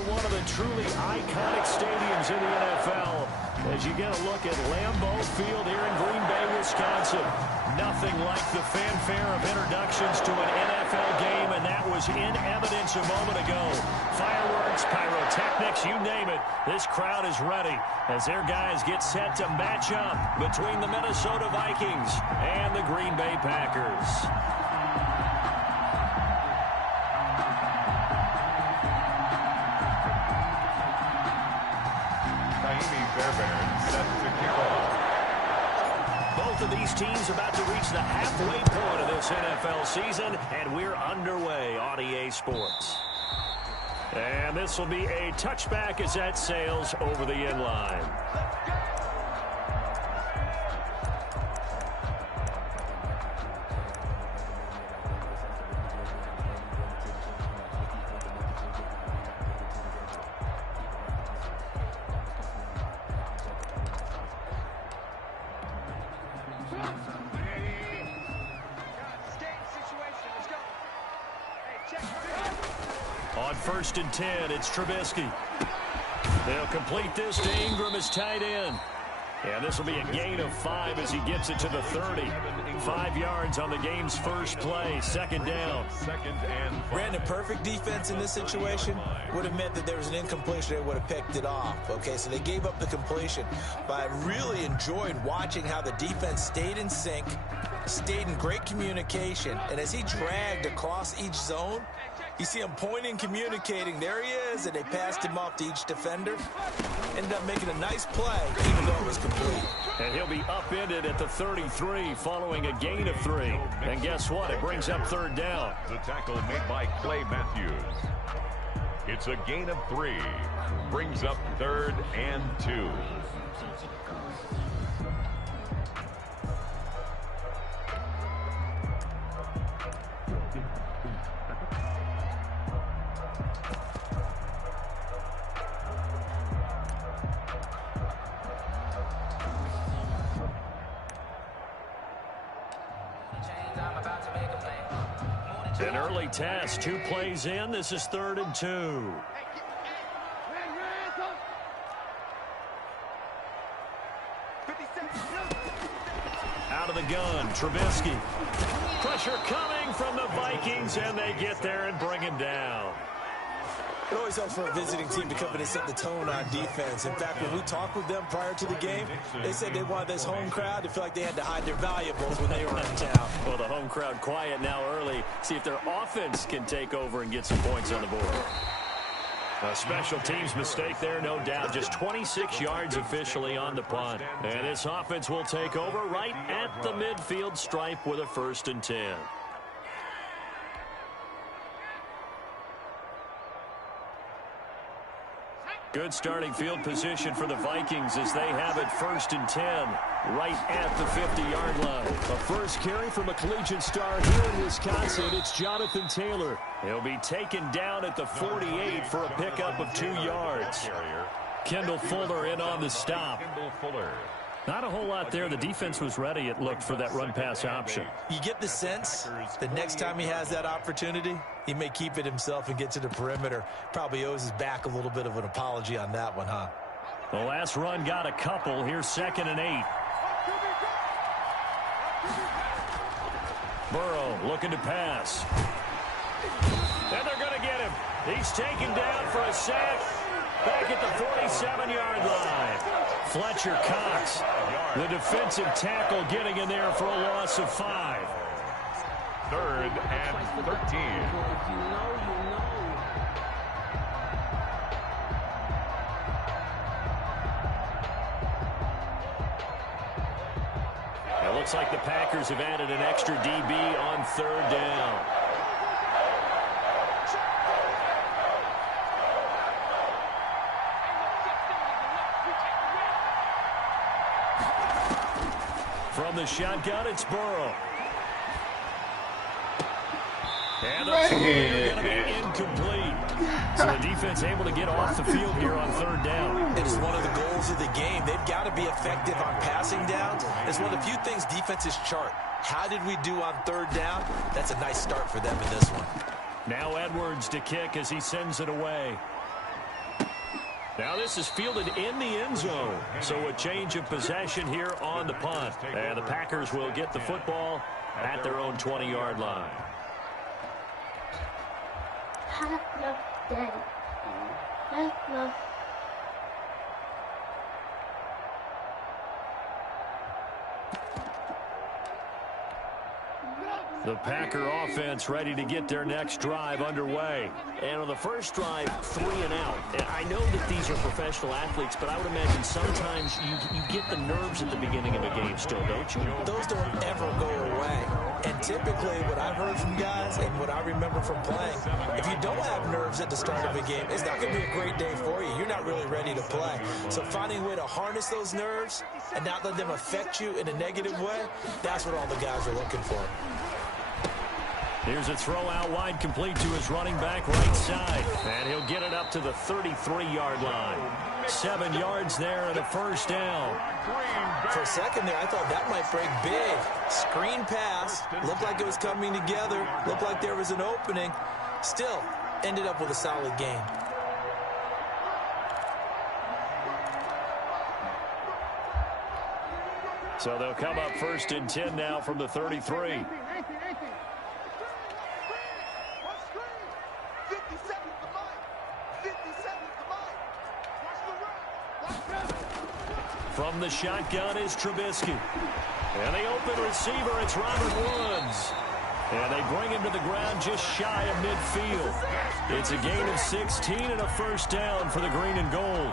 for one of the truly iconic stadiums in the NFL as you get a look at Lambeau Field here in Green Bay, Wisconsin. Nothing like the fanfare of introductions to an NFL game, and that was in evidence a moment ago. Fireworks, pyrotechnics, you name it. This crowd is ready as their guys get set to match up between the Minnesota Vikings and the Green Bay Packers. Both of these teams about to reach the halfway point of this NFL season, and we're underway on EA Sports. And this will be a touchback as that sails over the end line. On 1st and 10, it's Trubisky. They'll complete this to Ingram as tight end. And this will be a gain of 5 as he gets it to the 30. 5 yards on the game's first play. 2nd down. Brandon, perfect defense in this situation would have meant that there was an incompletion. They would have picked it off. Okay, so they gave up the completion. But I really enjoyed watching how the defense stayed in sync, stayed in great communication. And as he dragged across each zone, you see him pointing, communicating. There he is, and they passed him off to each defender. Ended up making a nice play, even though it was complete. And he'll be upended at the 33 following a gain of 3. And guess what? It brings up 3rd down. The tackle made by Clay Matthews. It's a gain of 3. Brings up 3rd and 2. An early test, 2 plays in. This is 3rd and 2. Out of the gun, Trubisky. Pressure coming from the Vikings, and they get there and bring him down. It always helps for a visiting team to come in and set the tone on defense. In fact, when we talked with them prior to the game, they said they wanted this home crowd to feel like they had to hide their valuables when they were in town. Well, the home crowd quiet now early. See if their offense can take over and get some points on the board. A special teams mistake there, no doubt. Just 26 yards officially on the punt. And this offense will take over right at the midfield stripe with a 1st and 10. Good starting field position for the Vikings as they have it 1st and 10 right at the 50-yard line. A first carry from a collegiate star here in Wisconsin. It's Jonathan Taylor. He'll be taken down at the 48 for a pickup of 2 yards. Kendall Fuller in on the stop. Not a whole lot there. The defense was ready, it looked, for that run-pass option. You get the sense that next time he has that opportunity, he may keep it himself and get to the perimeter. Probably owes his back a little bit of an apology on that one, huh? The last run got a couple. Here's 2nd and 8. Burrow looking to pass. And they're going to get him. He's taken down for a sack back at the 47-yard line. Fletcher Cox, the defensive tackle, getting in there for a loss of 5. 3rd and 13. It looks like the Packers have added an extra DB on 3rd down. From the shotgun, it's Burrow. And the throw going to be incomplete. So the defense able to get off the field here on 3rd down. It is one of the goals of the game. They've got to be effective on passing downs. It's one of the few things defenses chart. How did we do on 3rd down? That's a nice start for them in this one. Now Edwards to kick as he sends it away. Now this is fielded in the end zone. So a change of possession here on the punt. And the Packers will get the football at their own 20-yard line. Hello, Daddy. Hello. The Packer offense ready to get their next drive underway. And on the first drive, 3 and out. And I know that these are professional athletes, but I would imagine sometimes you get the nerves at the beginning of a game still, don't you? Those don't ever go away. And typically what I've heard from guys and what I remember from playing, if you don't have nerves at the start of a game, it's not going to be a great day for you. You're not really ready to play. So finding a way to harness those nerves and not let them affect you in a negative way, that's what all the guys are looking for. Here's a throw out wide, complete to his running back right side. And he'll get it up to the 33-yard line. 7 yards there and a first down. For a second there, I thought that might break big. Screen pass. Looked like it was coming together. Looked like there was an opening. Still, ended up with a solid gain. So they'll come up 1st and 10 now from the 33. From the shotgun is Trubisky. And the open receiver, it's Robert Woods. And they bring him to the ground just shy of midfield. It's a gain of 16 and a first down for the green and gold.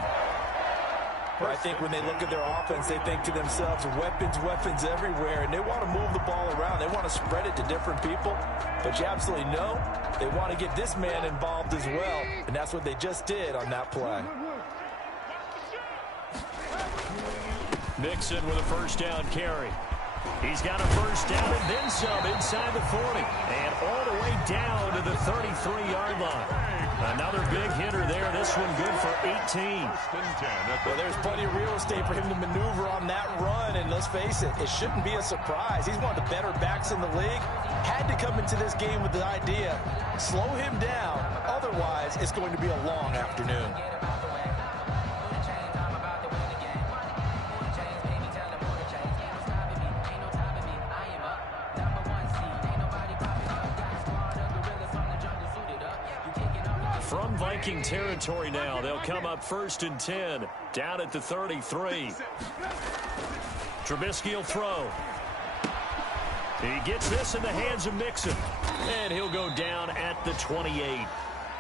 I think when they look at their offense, they think to themselves, weapons everywhere, and they want to move the ball around. They want to spread it to different people. But you absolutely know they want to get this man involved as well, and that's what they just did on that play. Mixon with a first down carry. He's got a first down and then some inside the 40. And all the way down to the 33-yard line. Another big hitter there. This one good for 18. Well, there's plenty of real estate for him to maneuver on that run. And let's face it, it shouldn't be a surprise. He's one of the better backs in the league. Had to come into this game with the idea, slow him down. Otherwise, it's going to be a long afternoon. From Viking territory now, they'll come up 1st and 10, down at the 33. Trubisky will throw. He gets this in the hands of Mixon, and he'll go down at the 28.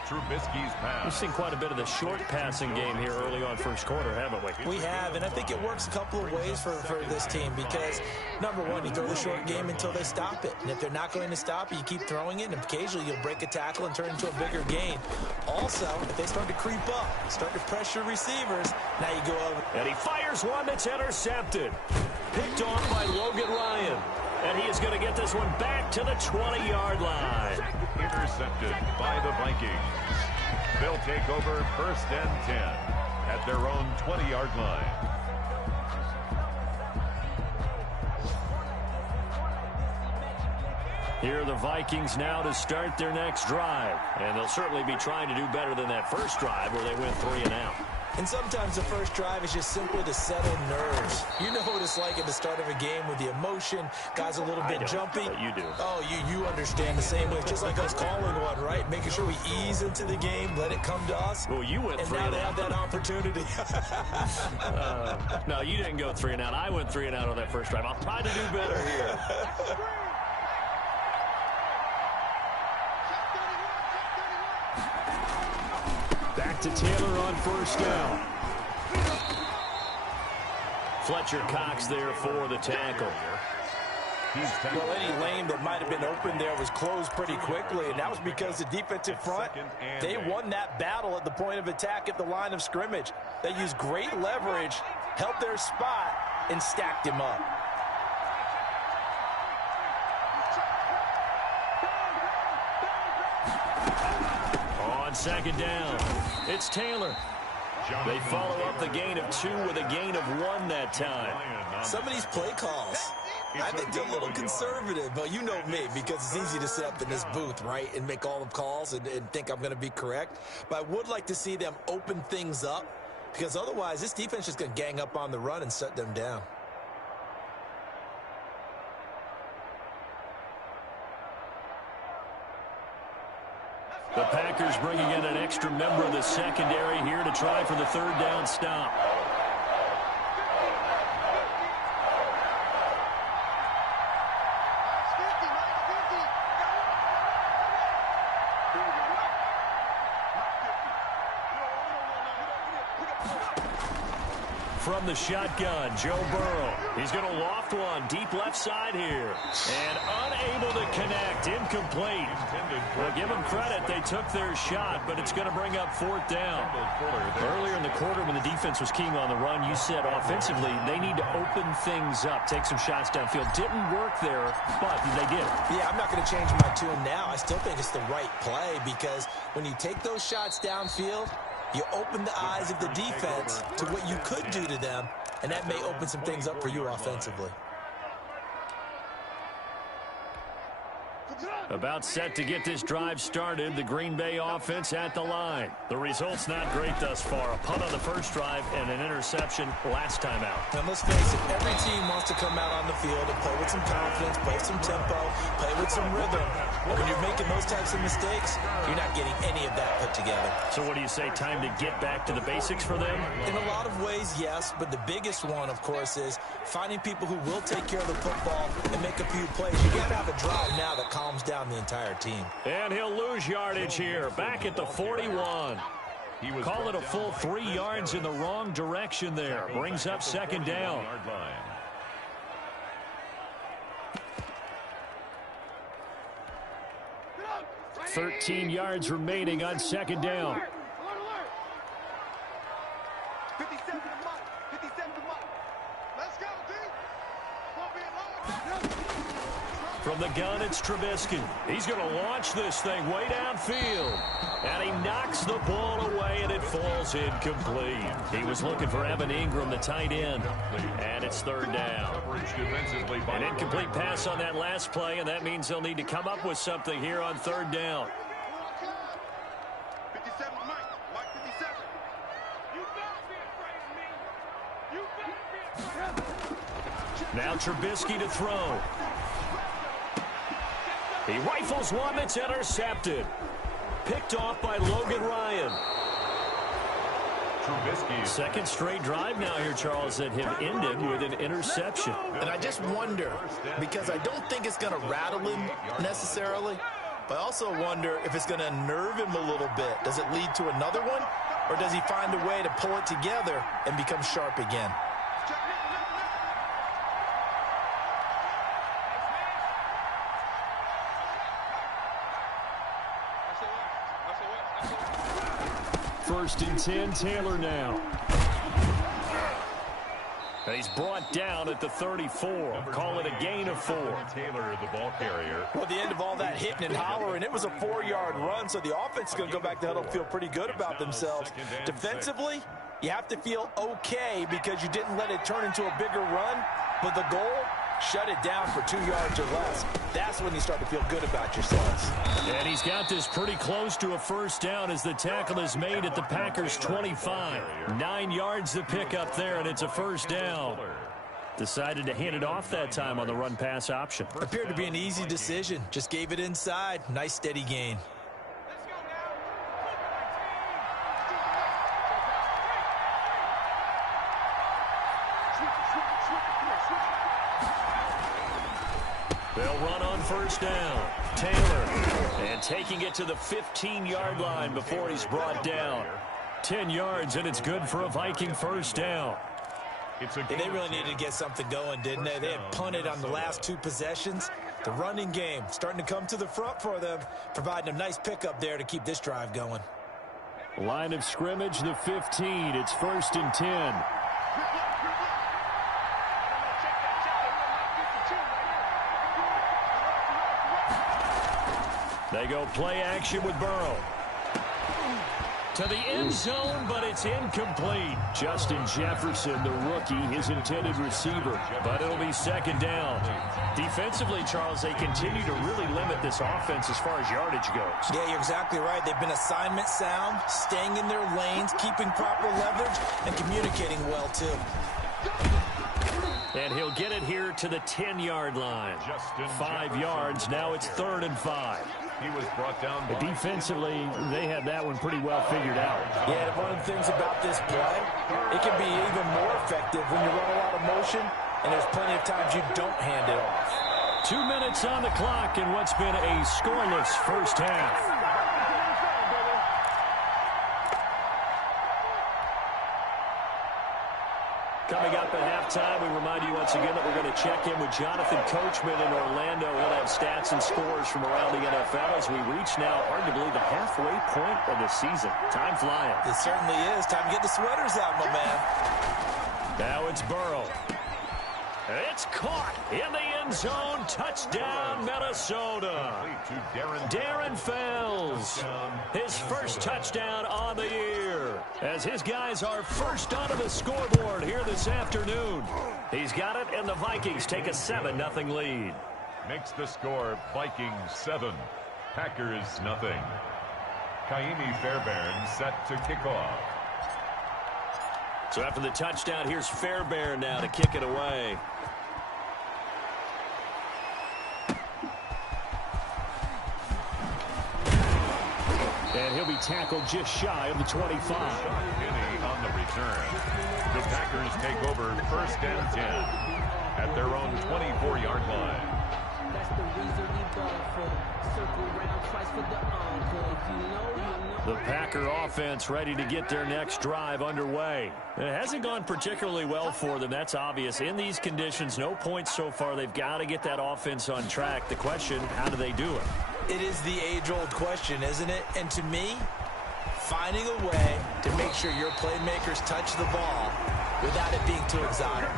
Trubisky's pass. We've seen quite a bit of the short passing game here early on first quarter, haven't we? We have, and I think it works a couple of ways for this team because, number one, you throw the short game until they stop it. And if they're not going to stop it, you keep throwing it, and occasionally you'll break a tackle and turn into a bigger gain. Also, if they start to creep up, start to pressure receivers, now you go over. And he fires one that's intercepted. Picked off by Logan Ryan. And he is going to get this one back to the 20-yard line. Intercepted by the Vikings. They'll take over 1st and 10 at their own 20-yard line. Here are the Vikings now to start their next drive. And they'll certainly be trying to do better than that first drive where they went 3 and out. And sometimes the first drive is just simply to settle nerves. You know what it's like at the start of a game with the emotion. Guys a little bit jumpy. But you do. Oh, you understand the same way. Just like us calling one, right? Making sure we ease into the game, let it come to us. Well, you went 3 and and now they have that opportunity. No, you didn't go 3 and out. I went 3 and out on that first drive. I'll try to do better here. Back to Taylor on first down. Fletcher Cox there for the tackle. Well, any lane that might have been open there was closed pretty quickly, and that was because the defensive front, they won that battle at the point of attack at the line of scrimmage. They used great leverage, held their spot, and stacked him up. On second down, it's Taylor. They follow up the gain of 2 with a gain of 1 that time. Some of these play calls, I think they're a little conservative, but you know me, because it's easy to sit up in this booth, right, and make all the calls and think I'm going to be correct. But I would like to see them open things up because otherwise this defense is just going to gang up on the run and shut them down. The Packers bringing in an extra member of the secondary here to try for the third down stop. From the shotgun, Joe Burrow. He's going to loft one deep left side here. And unable to connect. Incomplete. Well, give them credit. They took their shot, but it's going to bring up fourth down. Earlier in the quarter when the defense was keying on the run, you said offensively they need to open things up, take some shots downfield. Didn't work there, but they did. Yeah, I'm not going to change my tune now. I still think it's the right play because when you take those shots downfield, you open the eyes of the defense to what you could do to them, and that may open some things up for you offensively. About set to get this drive started, the Green Bay offense at the line. The result's not great thus far. A punt on the first drive and an interception last time out. And let's face it, every team wants to come out on the field and play with some confidence, play with some tempo, play with some rhythm. And when you're making those types of mistakes, you're not getting any of that put together. So what do you say, time to get back to the basics for them? In a lot of ways, yes, but the biggest one, of course, is finding people who will take care of the football and make a few plays. You got to have a drive now that calms down the entire team. And he'll lose yardage here, back at the 41. Call it a full 3 yards in the wrong direction there. Brings up second down. 13 yards remaining on second down. From the gun, it's Trubisky. He's going to launch this thing way downfield. And he knocks the ball away, and it falls incomplete. He was looking for Evan Ingram, the tight end. And it's third down. An incomplete pass on that last play, and that means they'll need to come up with something here on third down. Now Trubisky to throw. He rifles one that's intercepted. Picked off by Logan Ryan. Trubisky. Second straight drive now here, Charles, that have ended with an interception. And I just wonder, because I don't think it's going to rattle him necessarily, but I also wonder if it's going to unnerve him a little bit. Does it lead to another one, or does he find a way to pull it together and become sharp again? First and 10, Taylor now. He's brought down at the 34. Call it a gain of 4. Taylor, the ball carrier. Well, at the end of all that hitting and hollering, it was a 4-yard run, so the offense is going to go back to huddle and feel pretty good about themselves. Defensively, you have to feel okay because you didn't let it turn into a bigger run, but the goal, shut it down for 2 yards or less. That's when you start to feel good about yourselves. And he's got this pretty close to a first down as the tackle is made at the Packers' 25. 9 yards to pick up there, and it's a first down. Decided to hand it off that time on the run-pass option. Appeared to be an easy decision. Just gave it inside. Nice steady gain. They'll run on first down. Taylor, and taking it to the 15-yard line before he's brought down. 10 yards, and it's good for a Viking first down. They really needed to get something going, didn't they? They had punted on the last 2 possessions. The running game starting to come to the front for them, providing a nice pickup there to keep this drive going. Line of scrimmage, the 15. It's first and 10. They go play action with Burrow. To the end zone, but it's incomplete. Justin Jefferson, the rookie, his intended receiver. But it'll be second down. Defensively, Charles, they continue to really limit this offense as far as yardage goes. Yeah, you're exactly right. They've been assignment sound, staying in their lanes, keeping proper leverage, and communicating well, too. And he'll get it here to the 10-yard line. 5 yards. Now it's 3rd and 5. He was brought down. Defensively, they had that one pretty well figured out. Yeah, one of the things about this play, it can be even more effective when you run a lot of motion, and there's plenty of times you don't hand it off. 2 minutes on the clock in what's been a scoreless first half. Coming up at halftime, we remind you once again that we're going to check in with Jonathan Coachman in Orlando. He'll have stats and scores from around the NFL as we reach now, hard to believe, the halfway point of the season. Time flying. It certainly is. Time to get the sweaters out, my man. Now it's Burrow. It's caught in the end zone. Touchdown, Minnesota. Darren Fells, his first touchdown on the year, as his guys are first onto the scoreboard here this afternoon. He's got it, and the Vikings take a 7-0 lead. Makes the score Vikings 7, Packers 0. Kaimi Fairbairn set to kick off. So after the touchdown, here's Fairbairn now to kick it away. And he'll be tackled just shy of the 25. Penny on the return. The Packers take over 1st and 10 at their own 24-yard line. That's the reason we ball for. Circle around twice for the encore. You know. The Packer offense ready to get their next drive underway. It hasn't gone particularly well for them. That's obvious. In these conditions, no points so far. They've got to get that offense on track. The question, how do they do it? It is the age-old question, isn't it? And to me, finding a way to make sure your playmakers touch the ball without it being too exotic.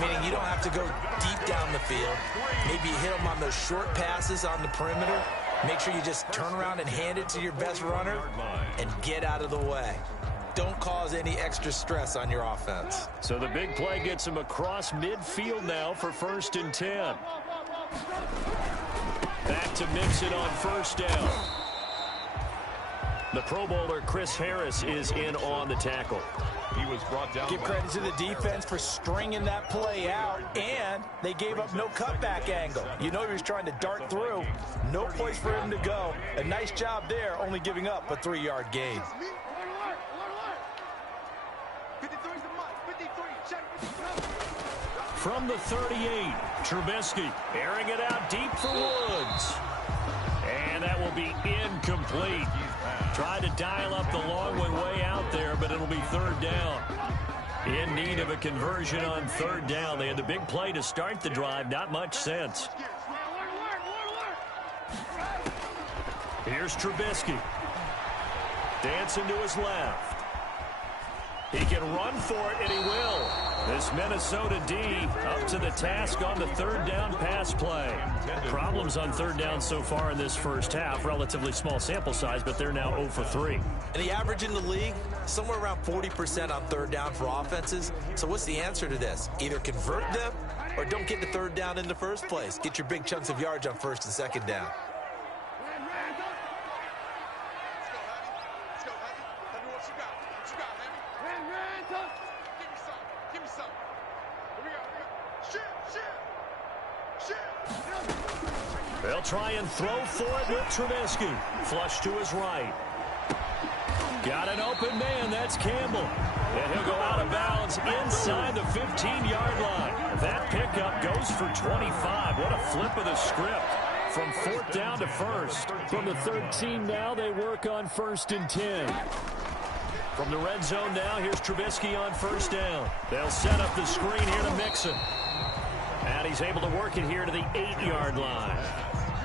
Meaning you don't have to go deep down the field. Maybe you hit them on those short passes on the perimeter. Make sure you just turn around and hand it to your best runner and get out of the way. Don't cause any extra stress on your offense. So the big play gets him across midfield now for 1st and 10. Back to Mixon on 1st down. The Pro Bowler Chris Harris is in on the tackle. He was brought down. Give credit to the defense for stringing that play out, and they gave up no cutback angle. You know he was trying to dart through. No place for him to go. A nice job there, only giving up a 3-yard gain. From the 38, Trubisky airing it out deep for Woods. And that will be incomplete. Tried to dial up the long one way out there, but it'll be 3rd down. In need of a conversion on 3rd down. They had the big play to start the drive. Not much sense. Here's Trubisky. Dancing to his left. He can run for it, and he will. This Minnesota D up to the task on the 3rd down pass play. Problems on 3rd down so far in this first half. Relatively small sample size, but they're now 0 for 3. And the average in the league, somewhere around 40% on 3rd down for offenses. So what's the answer to this? Either convert them or don't get to 3rd down in the first place. Get your big chunks of yards on 1st and 2nd down. They'll try and throw for it with Trubisky. Flush to his right. Got an open man. That's Campbell. And he'll go out of bounds inside the 15-yard line. That pickup goes for 25. What a flip of the script. From 4th down to 1st. From the 13 now, they work on 1st and 10. From the red zone now, here's Trubisky on 1st down. They'll set up the screen here to Mixon. And he's able to work it here to the 8-yard line.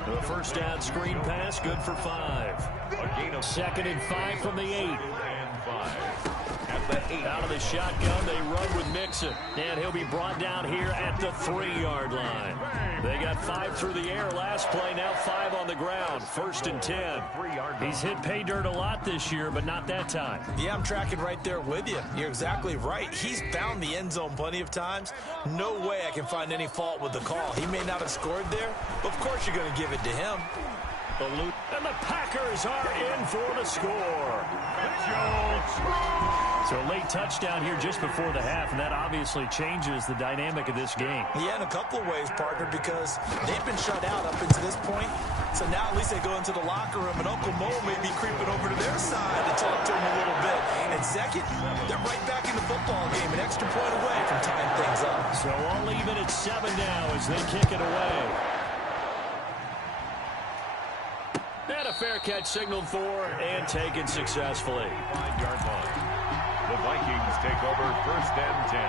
The 1st down screen pass, good for 5. 2nd and 5 from the 8. And 5 at the 8. Out of the shotgun, they run with Mixon. And he'll be brought down here at the 3-yard line. They got 5 through the air last play, now 5 on the ground. 1st and 10. He's hit pay dirt a lot this year, but not that time. Yeah, I'm tracking right there with you. You're exactly right. He's found the end zone plenty of times. No way I can find any fault with the call. He may not have scored there, but of course you're going to give it to him. And the Packers are in for the score. So a late touchdown here just before the half, and that obviously changes the dynamic of this game. Yeah, in a couple of ways, partner, because they've been shut out up until this point. So now at least they go into the locker room, and Uncle Mo may be creeping over to their side to talk to him a little bit. And second, they're right back in the football game, an extra point away from tying things up. So all even at 7 now as they kick it away. And a fair catch signaled for and taken successfully. 5-yard line. The Vikings take over 1st and 10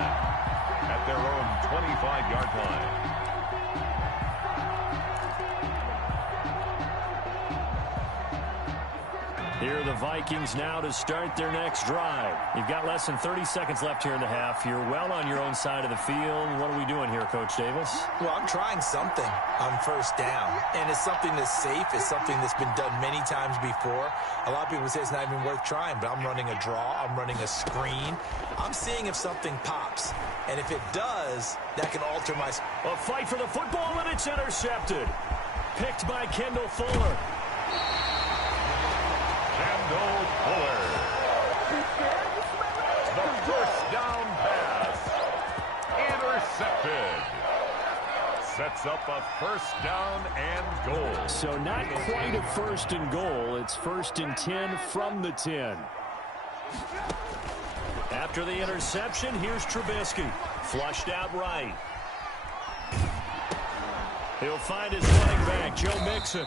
at their own 25-yard line. Here are the Vikings now to start their next drive. You've got less than 30 seconds left here in the half. You're well on your own side of the field. What are we doing here, Coach Davis? Well, I'm trying something on 1st down, and it's something that's safe. It's something that's been done many times before. A lot of people say it's not even worth trying, but I'm running a draw. I'm running a screen. I'm seeing if something pops, and if it does, that can alter my... A fight for the football, and it's intercepted. Picked by Kendall Fuller. Kendall Fuller. The 1st down pass. Intercepted. Sets up a 1st down and goal. So not quite a 1st and goal. It's 1st and 10 from the 10. After the interception, here's Trubisky. Flushed out right. He'll find his running back, Joe Mixon.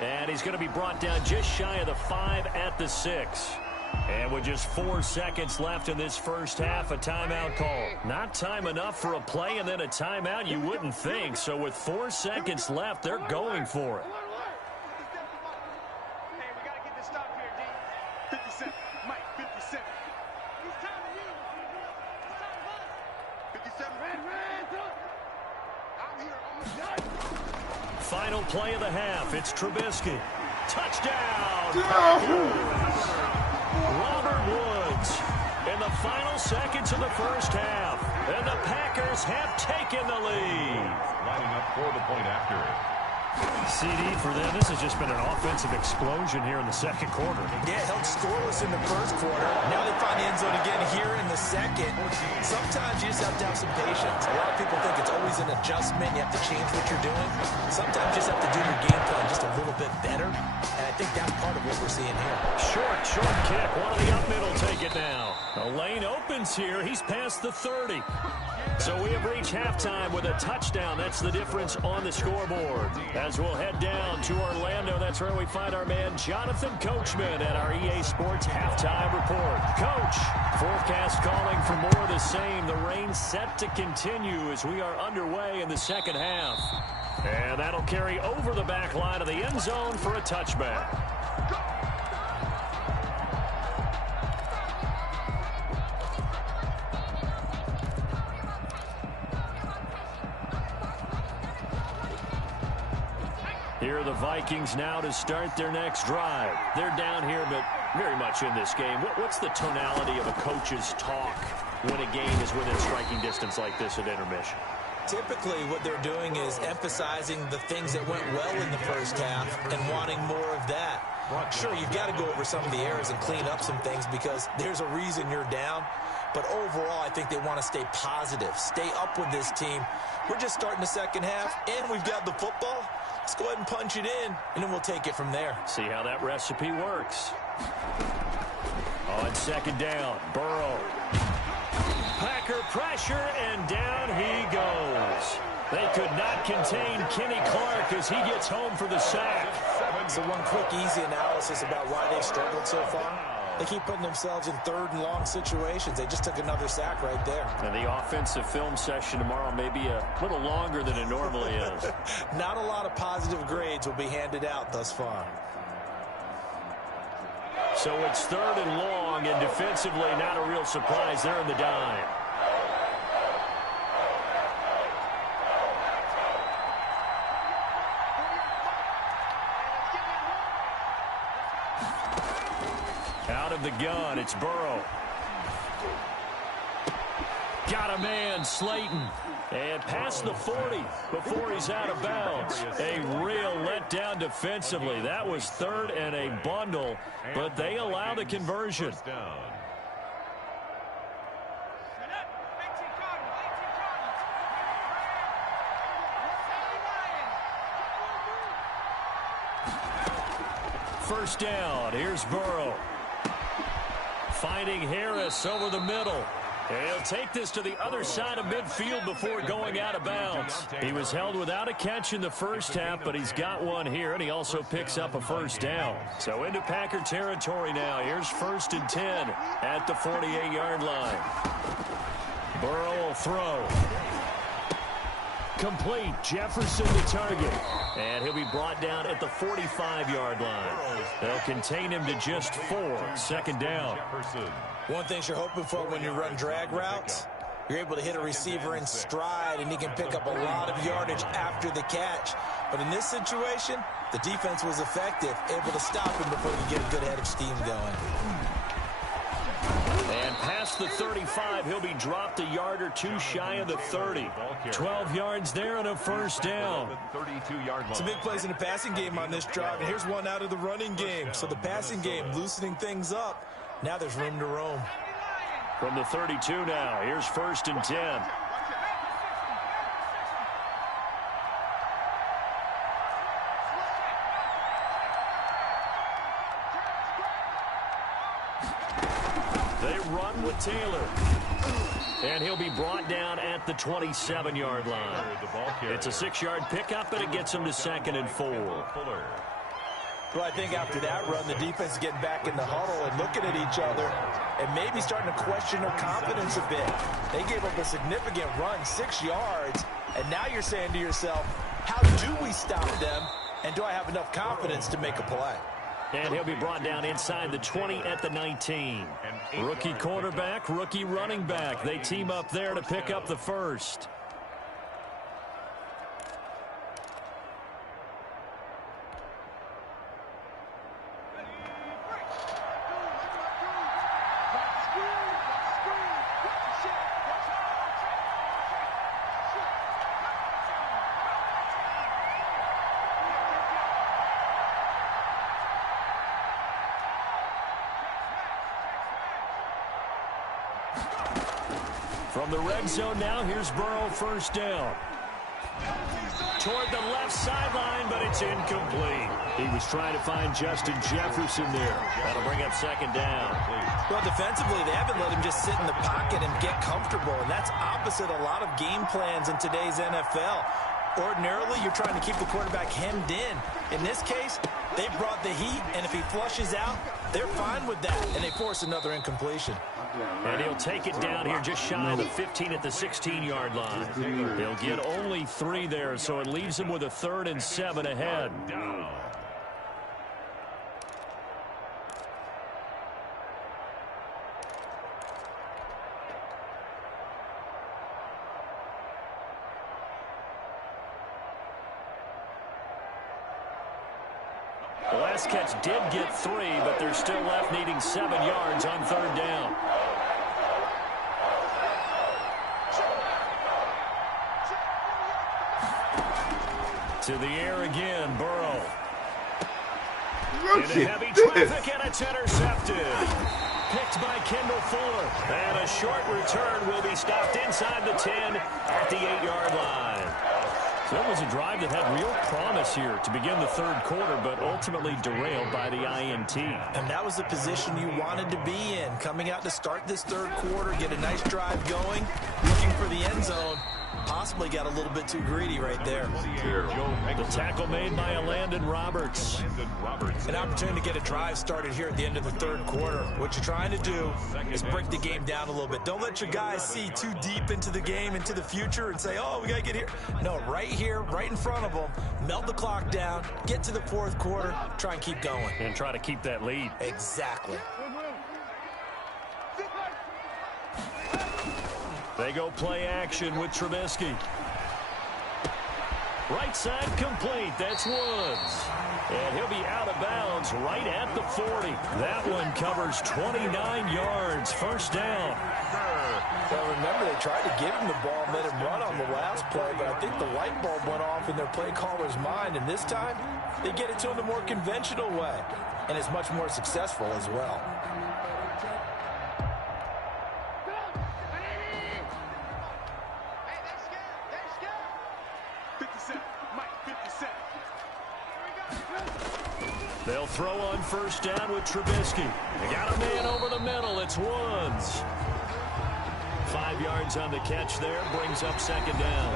And he's going to be brought down just shy of the 5 at the 6. And with just 4 seconds left in this first half, a timeout call. Not time enough for a play and then a timeout, you wouldn't think. So with 4 seconds left, they're going for it. Hey, we got to get this stop here, D. 57. Mike, 57. It's time to you. It's time to us. 57. I'm here. I'm done. Final play of the half. It's Trubisky. Touchdown! Robert Woods in the final seconds of the first half. And the Packers have taken the lead. Lining up for the point after. CD for them. This has just been an offensive explosion here in the second quarter. Yeah, held scoreless in the first quarter. Now they find the end zone again here in the second. Sometimes you just have to have some patience. A lot of people think it's always an adjustment. You have to change what you're doing. Sometimes you just have to do your game plan just a little bit better. And I think that's part of what we're seeing here. Short kick. One of the up middle take it now. The lane opens here. He's past the 30. So we have reached halftime with a touchdown. That's the difference on the scoreboard. As we'll head down to Orlando, that's where we find our man Jonathan Coachman at our EA Sports Halftime Report. Coach, forecast calling for more of the same. The rain set to continue as we are underway in the second half. And that'll carry over the back line of the end zone for a touchback. Here are the Vikings now to start their next drive. They're down here, but very much in this game. What's the tonality of a coach's talk when a game is within striking distance like this at intermission? Typically, what they're doing is emphasizing the things that went well in the first half and wanting more of that. Sure, you've got to go over some of the errors and clean up some things because there's a reason you're down. But overall, I think they want to stay positive, stay up with this team. We're just starting the second half, and we've got the football. Let's go ahead and punch it in, and then we'll take it from there. See how that recipe works. On second down, Burrow. Packer pressure, and down he goes. They could not contain Kenny Clark as he gets home for the sack. So one quick, easy analysis about why they've struggled so far. They keep putting themselves in third and long situations. They just took another sack right there. And the offensive film session tomorrow may be a little longer than it normally is. Not a lot of positive grades will be handed out thus far. So it's 3rd and long, and defensively not a real surprise there in the dime. Out of the gun, it's Burrow. Got a man, Slayton. And past the 40 before he's out of bounds. A real letdown defensively. That was 3rd and a bundle, but they allow the conversion. First down, here's Burrow. Finding Harris over the middle. He'll take this to the other side of midfield before going out of bounds. He was held without a catch in the first half, but he's got one here, and he also picks up a first down. So into Packer territory now. Here's 1st and 10 at the 48-yard line. Burrow will throw. Complete. Jefferson the target. And he'll be brought down at the 45-yard line. They'll contain him to just 4. 2nd down. One thing you're hoping for when you run drag routes, you're able to hit a receiver in stride, and he can pick up a lot of yardage after the catch. But in this situation, the defense was effective, able to stop him before he could get a good head of steam going. And past the 35, he'll be dropped a yard or two shy of the 30. 12 yards there and a first down. Some big plays in the passing game on this drive, and here's one out of the running game. So the passing game loosening things up. Now there's room to roam. From the 32 now, here's 1st and 10. They run with Taylor. And he'll be brought down at the 27-yard line. It's a 6-yard pickup, and it gets him to 2nd and 4. Well, I think after that run, the defense is getting back in the huddle and looking at each other and maybe starting to question their confidence a bit. They gave up a significant run, 6 yards, and now you're saying to yourself, how do we stop them, and do I have enough confidence to make a play? And he'll be brought down inside the 20 at the 19. Rookie quarterback, rookie running back. They team up there to pick up the first. From the red zone now, here's Burrow, first down. Toward the left sideline, but it's incomplete. He was trying to find Justin Jefferson there. That'll bring up 2nd down. Well, defensively, they haven't let him just sit in the pocket and get comfortable, and that's opposite a lot of game plans in today's NFL. Ordinarily, you're trying to keep the quarterback hemmed in. In this case, they brought the heat, and if he flushes out, they're fine with that, and they force another incompletion. And he'll take it down here just shy of the 15 at the 16-yard line. He'll get only 3 there, so it leaves him with a 3rd and 7 ahead. The last catch did get 3, but they're still left needing 7 yards on 3rd down. To the air again, Burrow. Into heavy traffic, and it's intercepted. Picked by Kendall Fuller. And a short return will be stopped inside the 10 at the 8-yard line. So it was a drive that had real promise here to begin the 3rd quarter, but ultimately derailed by the INT. And that was the position you wanted to be in. Coming out to start this 3rd quarter, get a nice drive going, looking for the end zone, Possibly got a little bit too greedy right there. The tackle made by Landon Roberts. An opportunity to get a drive started here at the end of the third quarter. What you're trying to do is break the game down a little bit. Don't let your guys see too deep into the game, into the future, and say, oh, we got to get here. No, right here, right in front of them, melt the clock down, get to the fourth quarter, try and keep going. And try to keep that lead. Exactly. They go play action with Trubisky. Right side complete. That's Woods. And he'll be out of bounds right at the 40. That one covers 29 yards. First down. Well, remember, they tried to give him the ball and let him run on the last play, but I think the light bulb went off in their play caller's mind, and this time they get it to him the more conventional way, and it's much more successful as well. They'll throw on first down with Trubisky. They got a man over the middle. It's Woods. 5 yards on the catch there. Brings up second down.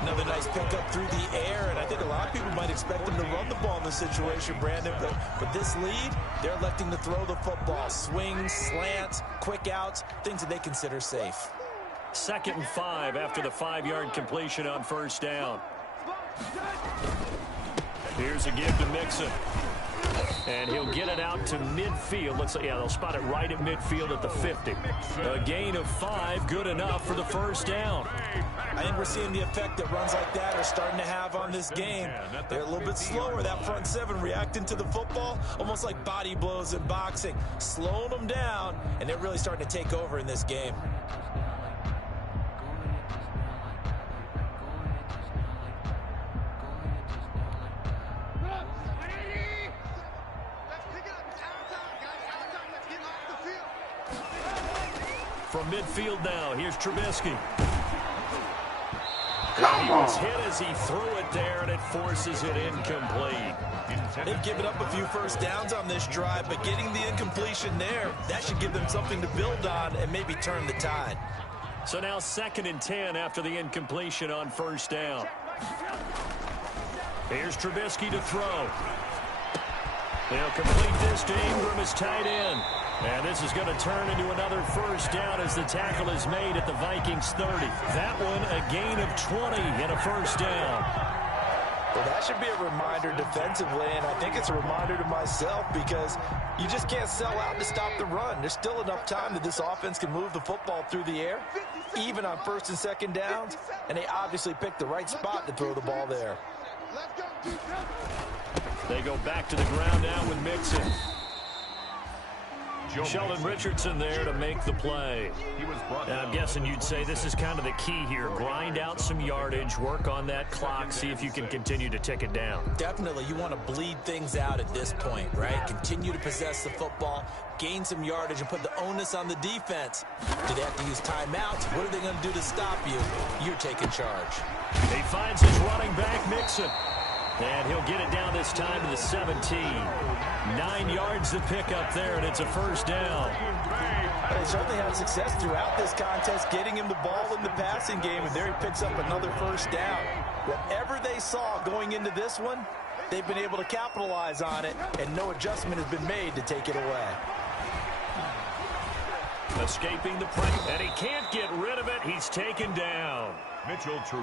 Another nice pickup through the air, and I think a lot of people might expect them to run the ball in this situation, Brandon. But this lead, they're electing to throw the football. Swings, slants, quick outs, things that they consider safe. 2nd and 5 after the 5-yard completion on first down. Here's a give to Mixon. And he'll get it out to midfield. Looks like, yeah, they'll spot it right at midfield at the 50. A gain of 5, good enough for the first down. I think we're seeing the effect that runs like that are starting to have on this game. They're a little bit slower, that front seven, reacting to the football, almost like body blows in boxing, slowing them down, and they're really starting to take over in this game. From midfield now, here's Trubisky. He was hit as he threw it there, and it forces it incomplete. They've given up a few first downs on this drive, but getting the incompletion there, that should give them something to build on and maybe turn the tide. So now 2nd and 10 after the incompletion on first down. Here's Trubisky to throw. He'll complete this to Ingram as tight end. And this is going to turn into another first down as the tackle is made at the Vikings 30. That one a gain of 20 and a first down. Well, that should be a reminder defensively, and I think it's a reminder to myself because you just can't sell out to stop the run. There's still enough time that this offense can move the football through the air, even on 1st and 2nd downs, and they obviously picked the right spot to throw the ball there. They go back to the ground now with Mixon. Sheldon Richardson there to make the play. And I'm guessing you'd say this is kind of the key here. Grind out some yardage, work on that clock, see if you can continue to tick it down. Definitely, you want to bleed things out at this point, right? Continue to possess the football, gain some yardage, and put the onus on the defense. Do they have to use timeouts? What are they going to do to stop you? You're taking charge. He finds his running back, Mixon. And he'll get it down this time to the 17. 9 yards to pick up there, and it's a first down. They certainly had success throughout this contest, getting him the ball in the passing game, and there he picks up another first down. Whatever they saw going into this one, they've been able to capitalize on it, and no adjustment has been made to take it away. Escaping the pressure, and he can't get rid of it. He's taken down.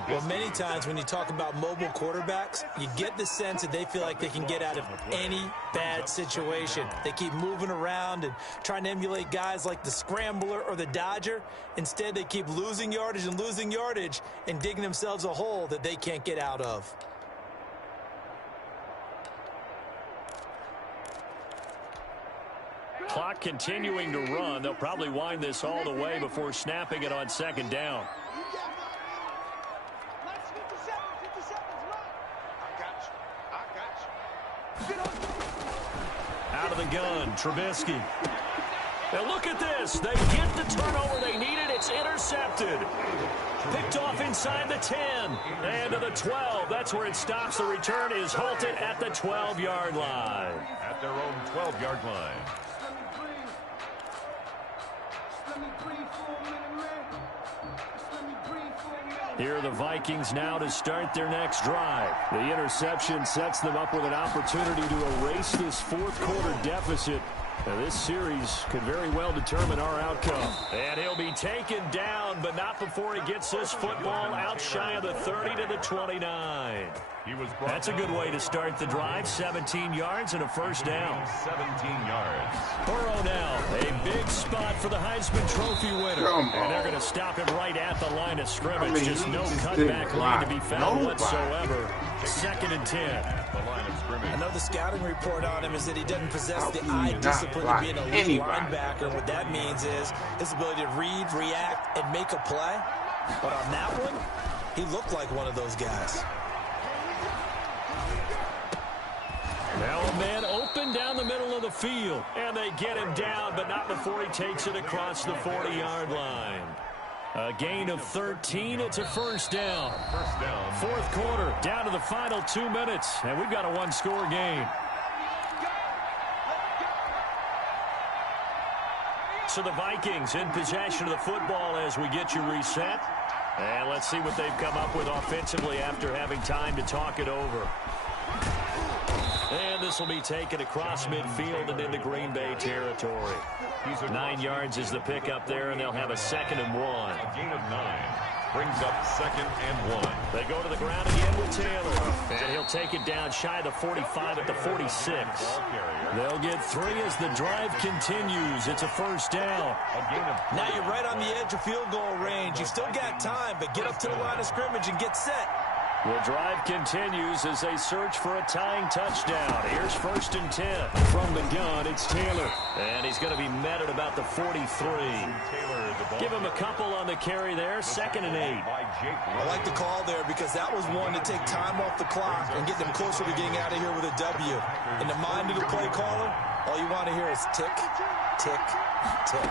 Well, many times when you talk about mobile quarterbacks, you get the sense that they feel like they can get out of any bad situation. They keep moving around and trying to emulate guys like the Scrambler or the Dodger. Instead, they keep losing yardage and digging themselves a hole that they can't get out of. Clock continuing to run. They'll probably wind this all the way before snapping it on 2nd down. Out of the gun, Trubisky. Now look at this. They get the turnover they needed. It's intercepted. Picked off inside the 10. And to the 12. That's where it stops. The return is halted at the 12-yard line. At their own 12-yard line. Here are the Vikings now to start their next drive. The interception sets them up with an opportunity to erase this fourth quarter deficit. Now, this series could very well determine our outcome. And he'll be taken down, but not before he gets this football out shy of the 30 to the 29. That's a good way to start the drive. 17 yards and a first down. 17 yards. Burrow now, a big spot for the Heisman Trophy winner. And they're going to stop him right at the line of scrimmage. Just no cutback lane to be found whatsoever. 2nd and 10. I know the scouting report on him is that he doesn't possess the eye discipline of being a lead linebacker. What that means is his ability to read, react, and make a play. But on that one, he looked like one of those guys. Now a man open down the middle of the field. And they get him down, but not before he takes it across the 40-yard line. A gain of 13. It's a first down. First down. Fourth quarter, down to the final 2 minutes. And we've got a one-score game. So the Vikings in possession of the football as we get you reset. And let's see what they've come up with offensively after having time to talk it over. And this will be taken across midfield and into Green Bay territory. 9 yards is the pickup there, and they'll have a 2nd and 1. A gain of 9 brings up 2nd and 1. They go to the ground again with Taylor. And he'll take it down shy of the 45 at the 46. They'll get 3 as the drive continues. It's a first down. Now you're right on the edge of field goal range. You've still got time, but get up to the line of scrimmage and get set. The drive continues as they search for a tying touchdown. Here's 1st and 10. From the gun, it's Taylor. And he's going to be met at about the 43. Give him a couple on the carry there. 2nd and 8. I like the call there because that was one to take time off the clock and get them closer to getting out of here with a W. In the mind of the play caller, all you want to hear is tick, tick, tick.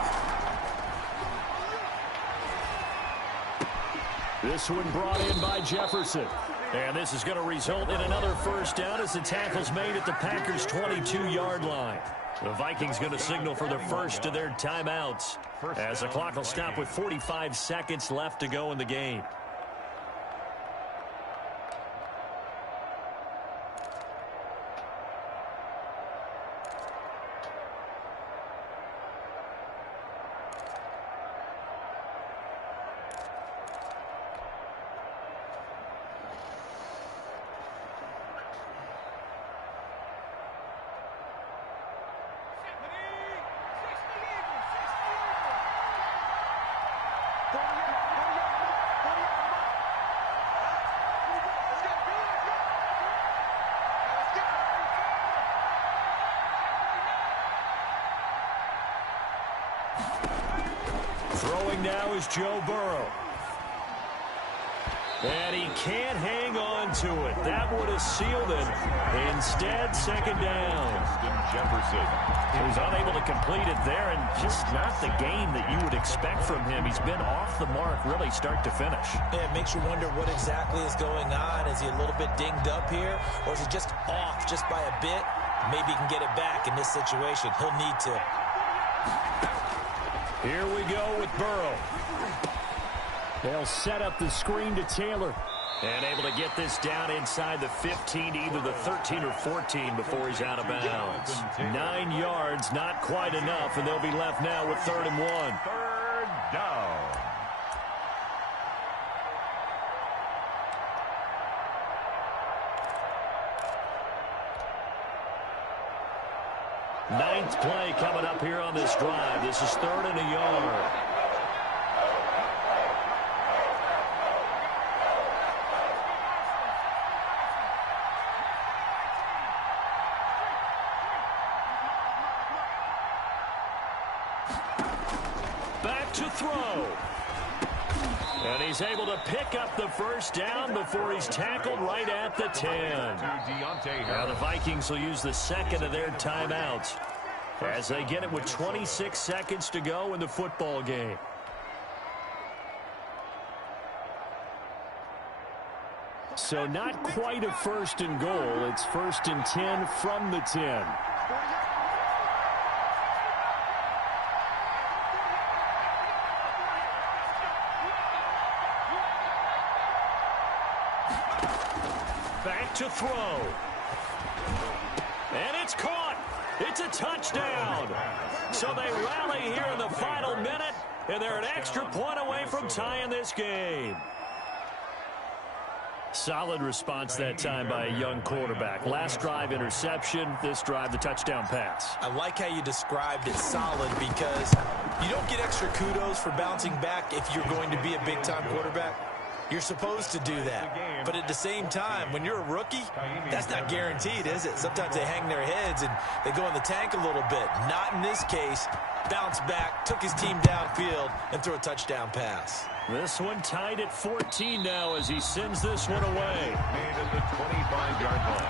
This one brought in by Jefferson. And this is going to result in another first down as the tackle's made at the Packers' 22-yard line. The Vikings going to signal for the first of their timeouts as the clock will stop with 45 seconds left to go in the game. Throwing now is Joe Burrow. And he can't hang on to it. That would have sealed it. Instead, 2nd down. Jefferson. He was unable to complete it there, and just not the game that you would expect from him. He's been off the mark really start to finish. Yeah, it makes you wonder what exactly is going on. Is he a little bit dinged up here, or is he just off just by a bit? Maybe he can get it back in this situation. He'll need to. Here we go with Burrow. They'll set up the screen to Taylor. And able to get this down inside the 15 to either the 13 or 14 before he's out of bounds. 9 yards, not quite enough, and they'll be left now with 3rd and 1. 3rd down. Ninth play coming up here on this drive. This is 3rd and a yard. Back to throw. And he's able to pick up the first down before he's tackled right at the 10. Now the Vikings will use the 2nd of their timeouts as they get it with 26 seconds to go in the football game. So not quite a 1st and goal. It's 1st and 10 from the 10. to throw. And it's caught. It's a touchdown. So they rally here in the final minute, and they're an extra point away from tying this game. Solid response that time by a young quarterback. Last drive, interception. This drive, the touchdown pass. I like how you described it solid because you don't get extra kudos for bouncing back if you're going to be a big-time quarterback. You're supposed to do that. But at the same time, when you're a rookie, that's not guaranteed, is it? Sometimes they hang their heads and they go in the tank a little bit. Not in this case. Bounced back, took his team downfield, and threw a touchdown pass. This one tied at 14 now as he sends this one away. Made at the 25-yard line.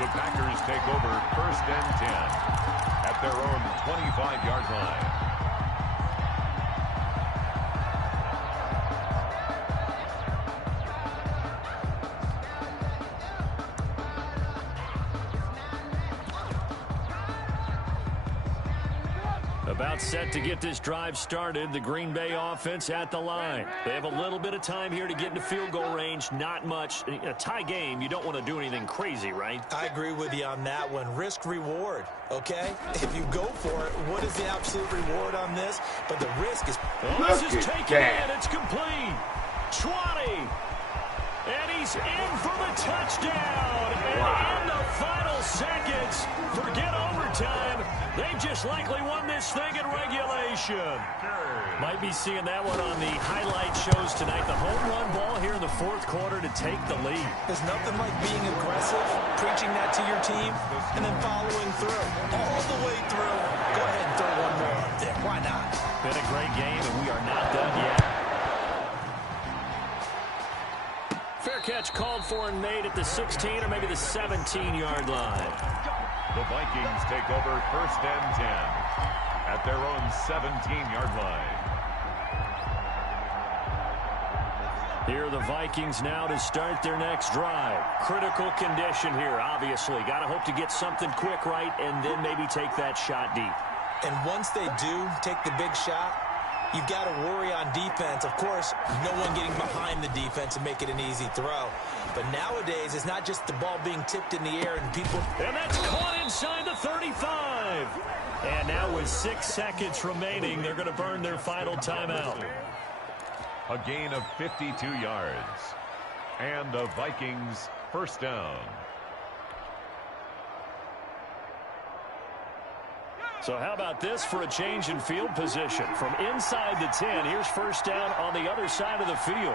The Packers take over 1st and 10 at their own 25-yard line. About set to get this drive started. The Green Bay offense at the line. They have a little bit of time here to get into field goal range. Not much. A tie game, you don't want to do anything crazy, right? I agree with you on that one. Risk reward, okay? If you go for it, what is the absolute reward on this? But the risk is... This is taken in. It's complete. 20. And he's in for the touchdown. And in the final seconds, forget overtime. They've just likely won this thing in regulation. Might be seeing that one on the highlight shows tonight. The home run ball here in the 4th quarter to take the lead. There's nothing like being aggressive, preaching that to your team, and then following through. All the way through. Go ahead and throw one more up there. Why not? Been a great game, and we are not done yet. Fair catch called for and made at the 16 or maybe the 17-yard line. The Vikings take over 1st and 10 at their own 17-yard line. Here are the Vikings now to start their next drive. Critical condition here, obviously. Got to hope to get something quick right and then maybe take that shot deep. And once they do take the big shot, you've got to worry on defense. Of course, no one getting behind the defense and make it an easy throw. But nowadays, it's not just the ball being tipped in the air and people... And that's caught inside the 35. And now with 6 seconds remaining, they're going to burn their final timeout. A gain of 52 yards. And the Vikings first down. So how about this for a change in field position? From inside the 10, here's first down on the other side of the field.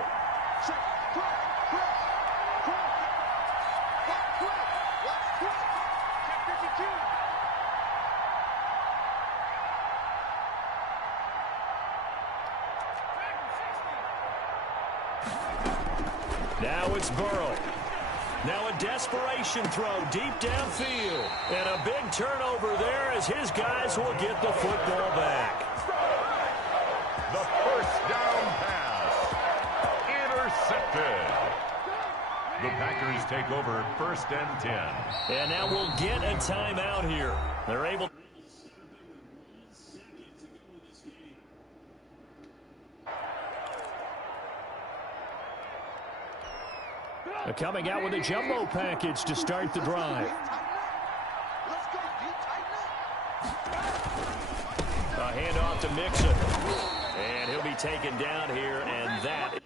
Now it's Burrow. Now a desperation throw deep downfield. And a big turnover there as his guys will get the football back. The first down pass. Intercepted. The Packers take over 1st and 10. And now we'll get a timeout here. They're able... Coming out with a jumbo package to start the drive. A handoff to Mixon. And he'll be taken down here, and that...